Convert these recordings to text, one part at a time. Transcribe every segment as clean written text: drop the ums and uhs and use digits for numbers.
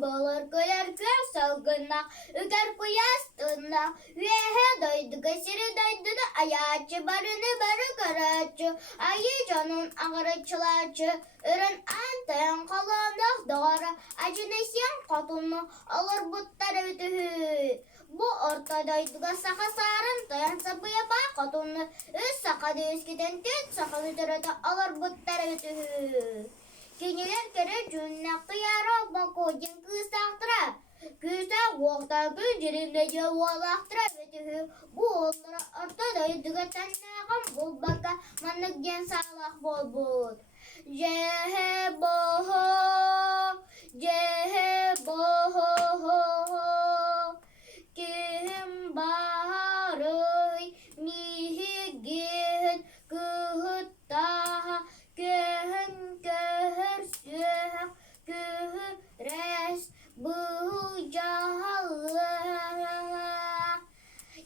болар көлер көк салгынақ, үгер куястына, веhe дойдыға сері дойдыны, аячы барыны бары қарачы, айы жанын ағырычылачы, үрін антайын қаландақ дағары, ажынесен қатыны алыр бұттары өтігі. Bu ortadaydıga sağa sarın dayan sabıya bak katını üst sakadı eskiden tüt sakalı törede alır butları ötühü. Künyeler kere cünnaklı yara bakocun kısaktıra. Küsak vakta güncürümde cevalaktıra ötühü. Bu onlara ortadaydıga tannağım bul baka manık gen sağlak bol bul. Cehe boho, cehe boho ho ho. Kim barıy mihigin kıhıttaha köhün köhürsüh köhüres bucahallah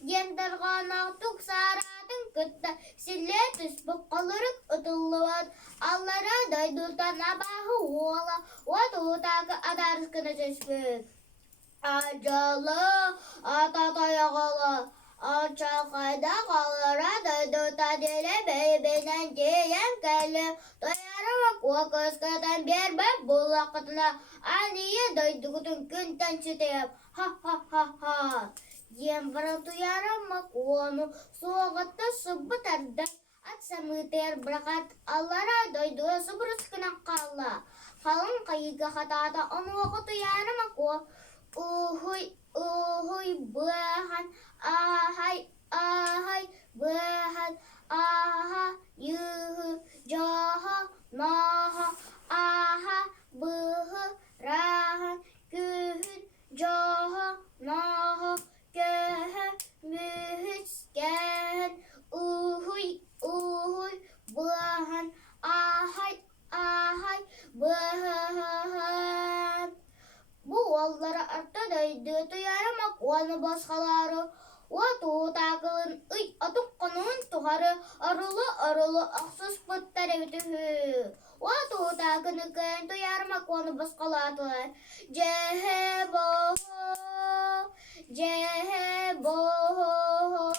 Yendarğanak tuk saradın kıtta sille tüsbük kalırık ıtıllıvat Allara daydurtan abahı ola Vatutaka adarıskını tüsbük Acalı, ata yağalı, açak ayda kalır adı tadile beybeden diyen kelli. Doyarımak o kıskadan bir ben bulakıtına aniye doydukutun günden çıtayıp ha ha ha ha. Yen bırak duyarımak onu soğukta sıbbı tardı. Atsamı ter bırakat allara doyduğu sıbrıskına kalla. Kalın kayıgı hatada onu oku duyarımak o. Uhuy, uhuy, bahan, ahay, ahay, bahan, aha, yuhu, jaha, naha, aha, buhu, rahan, gühün, jaha, naha, göhe, mühüsken, uhuy, uhuy, bahan, ahay, ahay, bahan. Bu oğulları arttadaydı duyarımak onu başkaları. O tuğdağın atık kanın tuharı arılı aksız pıttar evdühü. O tuğdağın ıkın duyarımak onu başkaları. Cehe boho, cehe boho.